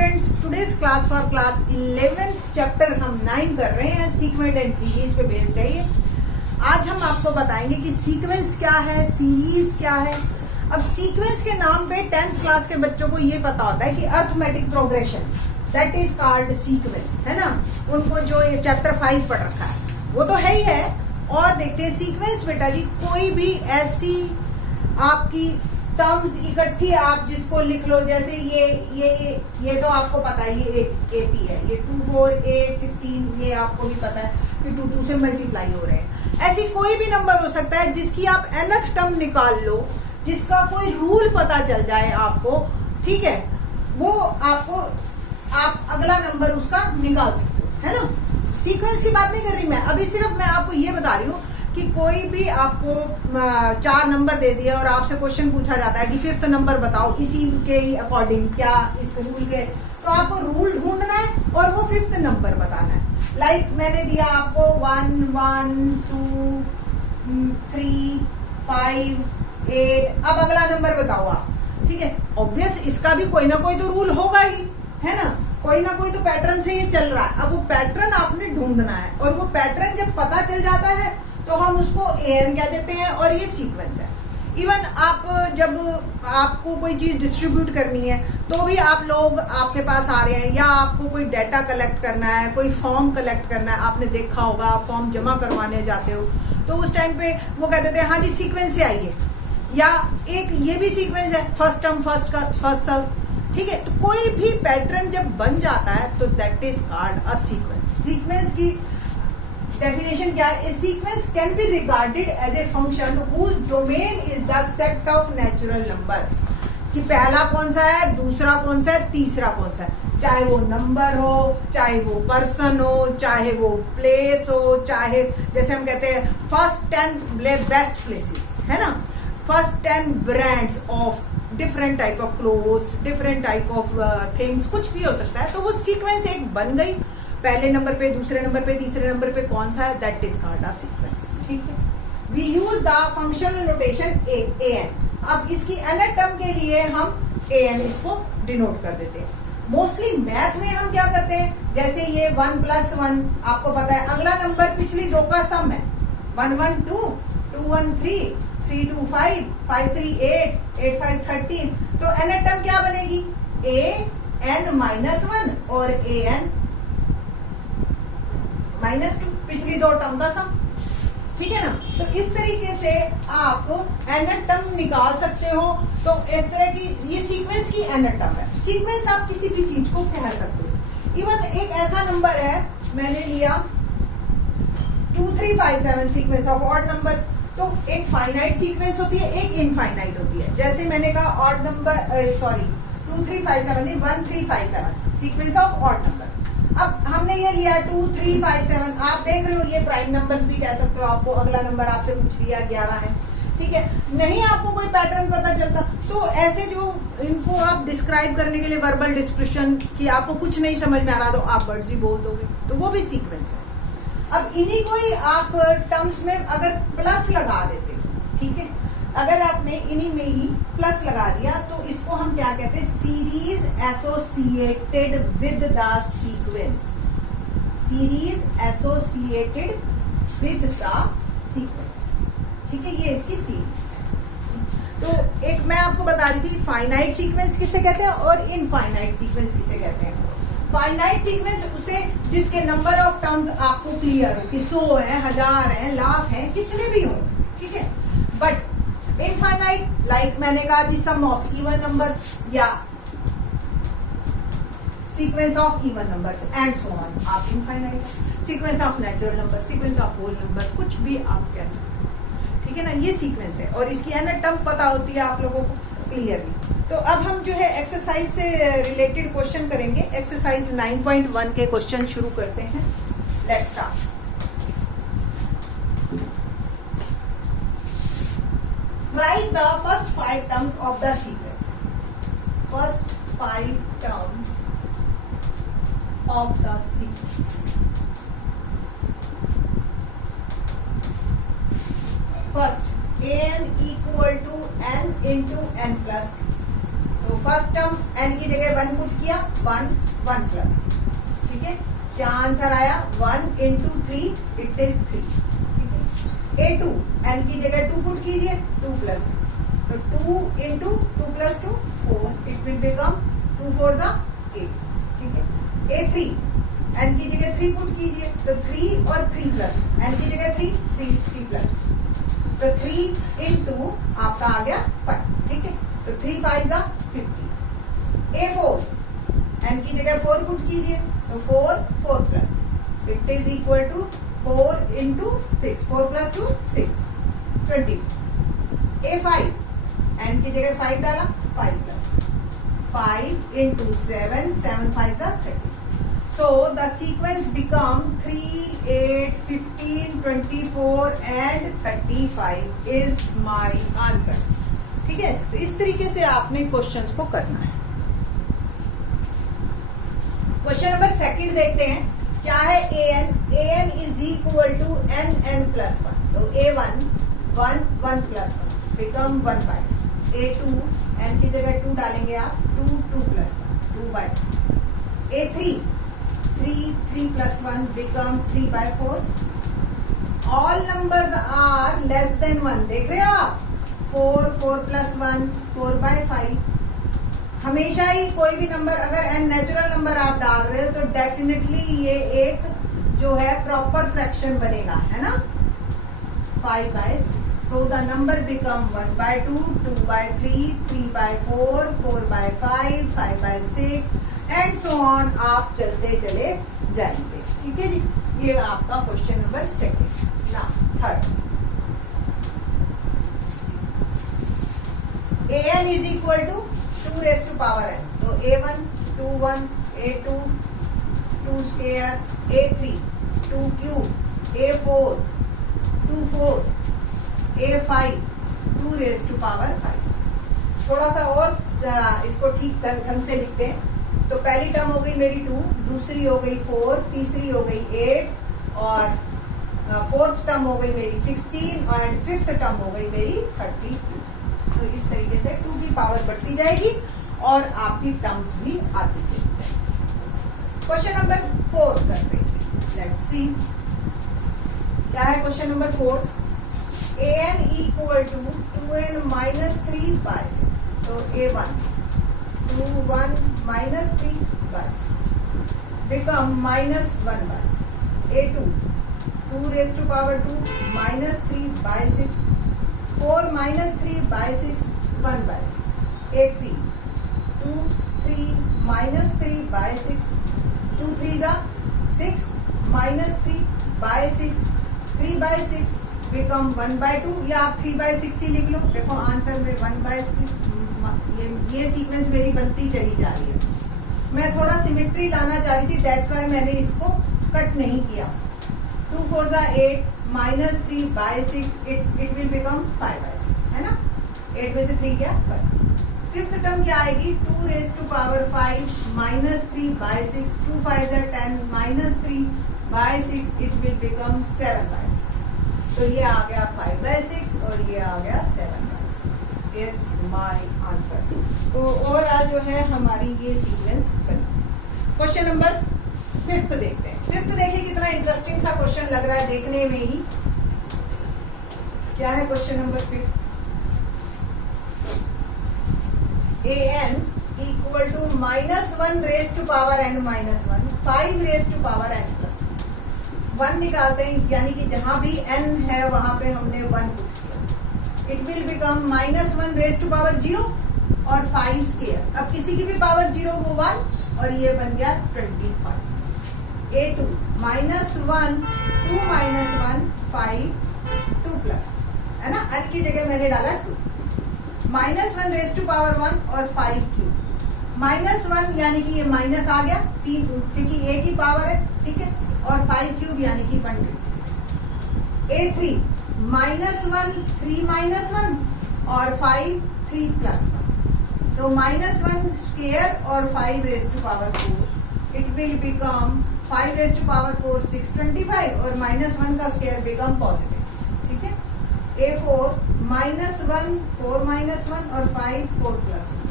Students, today's class for class 11 chapter हम 9 कर रहे हैं, सीक्वेंस एंड सीरीज पे बेस्ड है ये। आज हम आपको बताएंगे कि सीक्वेंस क्या है, सीरीज क्या है। अब सीक्वेंस के नाम पे 10th क्लास के बच्चों को ये पता होता है कि arithmetic progression that is called sequence, है ना। उनको जो ये चैप्टर 5 पढ़ रखा है वो तो है ही है। और देखते हैं सीक्वेंस बेटा जी, कोई भी ऐसी आपकी टर्म्स इकट्ठी आप जिसको लिख लो, जैसे ये तो आपको पता है ये AP है, ये 2 4 8 16, ये आपको भी पता है कि 2 2 से मल्टीप्लाई हो रहे हैं। ऐसी कोई भी नंबर हो सकता है जिसकी आप nth टर्म निकाल लो, जिसका कोई रूल पता चल जाए आपको, ठीक है, वो आपको आप अगला नंबर उसका निकाल सकते हो, है ना। सीक्वेंस की बात नहीं कर रही मैं अभी, सिर्फ मैं आपको ये बता रही हूँ कि कोई भी आपको 4 नंबर दे दिया और आपसे क्वेश्चन पूछा जाता है कि 5th नंबर बताओ इसी के अकॉर्डिंग, क्या इस रूल के, तो आपको रूल ढूंढना है और वो 5th नंबर बताना है। लाइक मैंने दिया आपको 1 1 2 3 5 8, अब अगला नंबर बताओ आप, ठीक है। ऑब्वियस इसका भी कोई ना कोई तो रूल होगा ही, है ना, कोई ना कोई तो पैटर्न से ये चल रहा है। अब वो पैटर्न आपने ढूंढना है और वो पैटर्न जब पता चल जाता है तो हम उसको AN कह देते हैं और ये सीक्वेंस है। इवन आप जब आपको कोई चीज़ डिस्ट्रीब्यूट करनी है तो भी आप लोग आपके पास आ रहे हैं, या आपको कोई डाटा कलेक्ट करना है, कोई फॉर्म कलेक्ट करना है, आपने देखा होगा आप फॉर्म जमा करवाने जाते हो तो उस टाइम पे वो कह देते हैं हाँ जी सीक्वेंस से आइए, या एक ये भी सीक्वेंस है, फर्स्ट टर्म फर्स्ट सर्व, ठीक है। तो कोई भी पैटर्न जब बन जाता है तो that is called a sequence. Sequence की डेफिनेशन क्या है? Sequence can be regarded as a function whose domain is the set of natural numbers, कि पहला कौन सा है, दूसरा कौन सा है, तीसरा कौन सा है, चाहे वो नंबर हो, चाहे वो पर्सन हो, चाहे वो प्लेस हो, चाहे जैसे हम कहते हैं फर्स्ट 10 बेस्ट प्लेसेस, है ना, first 10 brands of different type of clothes, different type of things, कुछ भी हो सकता है। तो वो सीक्वेंस एक बन गई, पहले नंबर पे, दूसरे नंबर पे, तीसरे नंबर पे कौन सा है, that is called a sequence, ठीक है। We use the functional notation AN। अब इसकी nth टर्म के लिए हम AN इसको डिनोट कर देते हैं। मोस्टली मैथ में हम क्या करते हैं, जैसे ये 1 + 1 आपको पता है, अगला नंबर पिछली दो का सम है, 1 1 2 2 1 3 3 2 5 5 3 8 8 5 13, तो nth टर्म क्या बनेगी, AN-1 और AN-2, पिछली दो टर्म का सम, ठीक है ना। तो इस तरीके से आप nth टर्म निकाल सकते हो। तो इस तरह की ये सीक्वेंस की nth टर्म है। सीक्वेंस आप किसी भी चीज को कह सकते हो। इवन एक ऐसा नंबर है, मैंने लिया 2 3 5 7 सीक्वेंस ऑफ ऑड नंबर्स, तो एक फाइनाइट सीक्वेंस होती है, एक इनफाइनाइट होती है। जैसे मैंने कहा ऑड नंबर 2 3 5 7 नहीं 1 3 5 7 सीक्वेंस ऑफ ऑड नंबर। अब हमने ये लिया 2 3 5 7, आप देख रहे हो ये प्राइम नंबर्स भी कह सकते हो, आपको अगला नंबर आपसे पूछ लिया 11 है, ठीक है। नहीं आपको कोई पैटर्न पता चलता तो ऐसे जो इनको आप डिस्क्राइब करने के लिए वर्बल डिस्क्रिप्शन कि आपको कुछ नहीं समझ में आ रहा तो आप वर्ड्स ही बोल दोगे, तो वो भी सीक्वेंस है। अब इन्हीं को ही आप टर्म्स में अगर प्लस लगा देते, ठीक है, अगर आपने इन्हीं में ही प्लस लगा दिया तो इसको हम क्या कहते हैं, series associated with the sequence, series associated with the sequence, ठीक है, ये इसकी सीरीज है। तो एक मैं आपको बता रही थी फाइनाइट सीक्वेंस किसे कहते हैं और इनफाइनाइट सीक्वेंस किसे कहते हैं। फाइनाइट सीक्वेंस उसे जिसके नंबर ऑफ टर्म्स आपको क्लियर हो कि 100 है, 1000 है, लाख है, कितने भी हो, ठीक है। बट इनफाइनाइट लाइक मैंने कहा जी सम ऑफ इवन नंबर या sequence of even numbers and so on, आप infinite. Sequence of natural number, sequence of whole numbers, कुछ भी आप कह सकते हो, ठीक है ना। ये सीक्वेंस है और इसकी nth टर्म पता होती है आप लोगों को क्लियरली। तो अब हम जो है एक्सरसाइज से रिलेटेड क्वेश्चन करेंगे। एक्सरसाइज 9.1 के क्वेश्चन शुरू करते हैं। Let's start. Write the first 5 terms of the sequence. First 5 terms of the sequence. First, an equal to n into n plus, तो तो फर्स्ट टर्म n की जगह 1 पुट किया, 1 1 प्लस, ठीक है। क्या आंसर आया? 1 into 3 इट इज 3, ठीक है। A2 n की जगह 2 पुट कीजिए, 2 प्लस 2, तो 2 into 2 plus 2 4, it will become 2 4 जा 8, ठीक है। A3 n की जगह 3 पुट कीजिए, तो 3 और 3 प्लस n की जगह 3 3 3 प्लस, तो 3 into आपका आ गया 5, ठीक है। तो 3 5 जा 50। A4 n की जगह 4 पुट कीजिए, तो 4 4 plus, it is equal to 4 into 6, 4 plus 2 6, 20। A5 n की जगह 5 डाला, 5 प्लस 5 into 7, 7 5 जा 30। So the sequence become 3, 8, 15, 24 and 35 is my answer, ठीक है। तो इस तरीके से आपने क्वेश्चंस को करना है। क्वेश्चन नंबर सेकंड देखते हैं, क्या है an is equal to n plus 1, तो a1 1 1 plus 1 become 1 by, a2 n की जगह 2 डालेंगे आप, 2 2 plus 1 2 by, a3 3 3 plus 1 become 3 by 4, all numbers are less than 1, देख रहे हो आप, 4 4 plus 1 4 by 5। हमेशा ही कोई भी नंबर अगर n नेचुरल नंबर आप डाल रहे हो तो डेफिनेटली ये एक जो है प्रॉपर फ्रैक्शन बनेगा, है ना, 5 by 6, so the number become 1 by 2 2 by 3 3 by 4 4 by 5 5 by 6 and so on, आप चलते चले जाएंगे, ठीक है जी। ये आपका क्वेश्चन नंबर सेकंड। ना third, an is equal to 2 raised to power n, तो a1 2 1, a2 2 square, a3 2 cube, a4 2 4, a5 2 raised to power 5। थोड़ा सा और इसको ठीक ढंग से लिखते हैं, तो पहली टर्म हो गई मेरी 2, दूसरी हो गई 4, तीसरी हो गई 8 और फोर्थ टर्म हो गई मेरी 16 और फिफ्थ टर्म हो गई मेरी 32। तो इस तरीके से 2 की पावर बढ़ती जाएगी और आपकी टर्म्स भी आती चली जाएगी। क्वेश्चन नंबर 4 करते हैं, लेट्स सी क्या है question number 4। an equal to 2n minus 3 by 6, तो a1 2 1 minus 3 by 6 become minus 1 by 6, a2 2 raised to power 2 minus 3 by 6, 4 minus 3 by 6 1 by 6, a3 2 3 minus 3 by 6, 2 3 जा 6 minus 3 by 6, 3 by 6 become 1 by 2, या आप 3 by 6 ही लिख लो। देखो answer में 1 by 6, ये sequence मेरी बनती चली जा रही है। मैं थोड़ा सिमेट्री लाना चाह रही थी, दैट्स वाई मैंने इसको कट नहीं किया। 2 4 जा 8 minus 3 by 6, it will become 5 by 6, है ना। 8 में से 3 गया 1। फिफ्थ टर्म क्या आएगी, 2 raised to power 5 minus 3 by 6, 2 5 जा 10 minus 3 by 6, it will become 7 by 6। तो ये आ गया 5 by 6 और ये आ गया 7 by 6 इज माई आंसर। तो ओवरऑल जो है हमारी ये सीक्वेंस बनी। क्वेश्चन नंबर 5 देखते हैं। 5 देखिए कितना इंटरेस्टिंग सा क्वेश्चन लग रहा है देखने में ही। क्या है question number 5? an equal to -1 raised to power n minus 1, 5 raised to power n plus 1 निकालते हैं, यानी कि जहां भी n है वहां पे हमने 1 पुट किया। It will become -1 raised to power 0 और 5 स्क्वायर। अब किसी की भी पावर 0 हो 1 और ये बन गया 25। a2 -1 2 minus 1 5 2 plus, है ना। n की जगह मैंने डाला 2, -1 raised to power 1 और 5 क्यूब। -1 यानी कि ये माइनस आ गया 3 क्योंकि a की पावर है, ठीक है, और 5 क्यूब यानी कि 120। a3 -1 3 minus 1 और 5 3 plus 1, तो -1 स्क्वायर और 5 raised to power 4, it will become 5 raised to power 4 625 और -1 का स्क्वायर बिकम पॉजिटिव, ठीक है। a4 -1 4 minus 1 और 5 4 plus 1,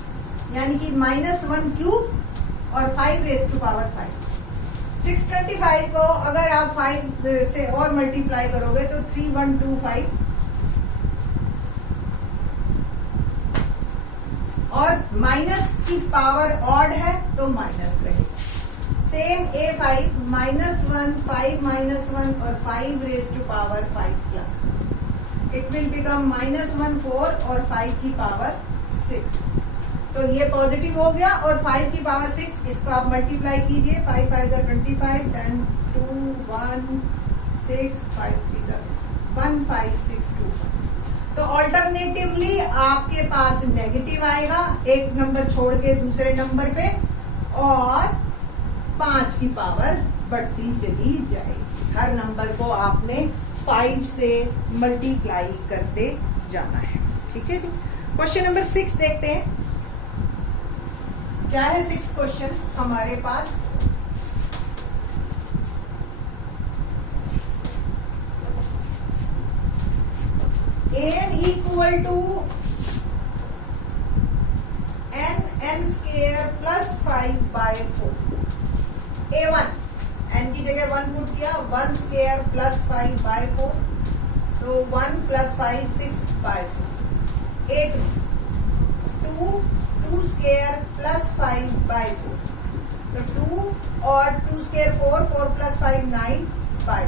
यानी कि -1 क्यूब और 5 रेज़ टू पावर 5। 625 को अगर आप 5 से और मल्टीप्लाई करोगे तो 3125 और माइनस की पावर ऑड है तो माइनस रहेगा। सेम A5 -1 5 -1 और 5 raise to power 5 plus it will become -1 4 और 5 की पावर 6। तो ये पॉजिटिव हो गया और 5 की पावर 6 इसको आप मल्टीप्लाई कीजिए। 5 5 25 10 2 1 6 5 3 1 5 6 2 5। तो ऑल्टरनेटिवली आपके पास नेगेटिव आएगा एक नंबर छोड़ के दूसरे नंबर पे और 5 की पावर बढ़ती चली जाएगी। हर नंबर को आपने 5 से मल्टीप्लाई करते जाना है। ठीक है जी। क्वेश्चन नंबर 6 देखते हैं क्या है। 6th क्वेश्चन हमारे पास an equal to n square plus 5/4। a1 n की जगह 1 पुट किया, 1 स्क्वायर प्लस 5/4 तो 1 प्लस 5 6/4। a2 2 स्क्वायर प्लस 5/4 तो 2 और 2 स्क्वायर 4 4 प्लस 5 9/4।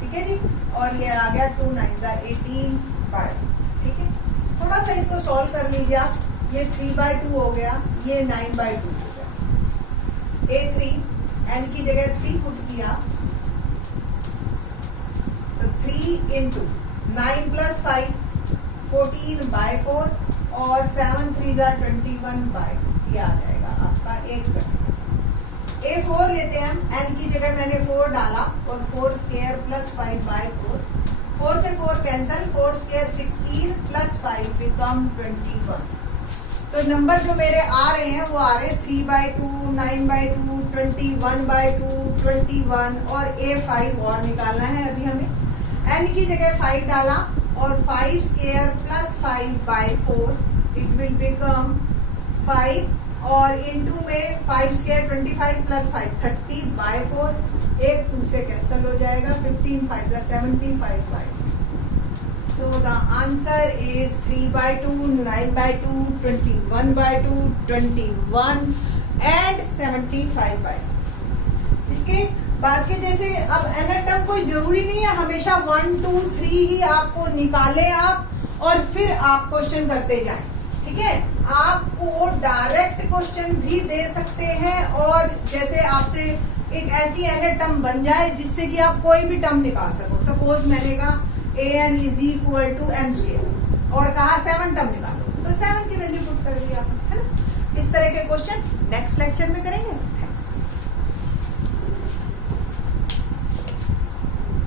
ठीक है जी। और ये आ गया 2 9 18/4। ठीक है। थोड़ा सा इसको सॉल्व कर लीजिए आप। ये 3/2 हो गया, ये 9/2 हो गया। a3 n की जगह 3 पुट किया तो 3 इंटू 9 प्लस 5 14/4 और 7 3 21/2 ये आ जाएगा आपका 1/2। a4 लेते हैं हम। n की जगह मैंने 4 डाला और 4 स्क्वायर प्लस 5/4 4 से 4 कैंसल 4 स्क्वायर 16 प्लस 5 बिकम 21। तो नंबर जो मेरे आ रहे हैं वो आ रहे हैं 3/2 9/2 21/2 21 और a5 और निकालना है अभी हमें। n की जगह 5 डाला और 5 square plus 5/4 it will become 5 और इनटू में 5 स्क्वायर 25 प्लस 5 30/4 एक 2 से कैंसिल हो जाएगा 15 5 75/2। So the answer is 3/2 9/2 21/2 21 and 75/2। इसके बाद के जैसे अब एनर टर्म कोई जरूरी नहीं है हमेशा 1 2 3 ही आपको निकाले आप और फिर आप क्वेश्चन करते जाएं। ठीक है। आपको डायरेक्ट क्वेश्चन भी दे सकते हैं और जैसे आपसे एक ऐसी एनर टर्म बन जाए जिससे कि आप कोई भी टर्म निकाल सको। सपोज मैंने कहा an is equal to n square और कहा 7 टर्म निकालो तो 7 की वैल्यू पुट कर दी आपने, है ना। इस तरह के क्वेश्चन नेक्स्ट लेक्चर में करेंगे।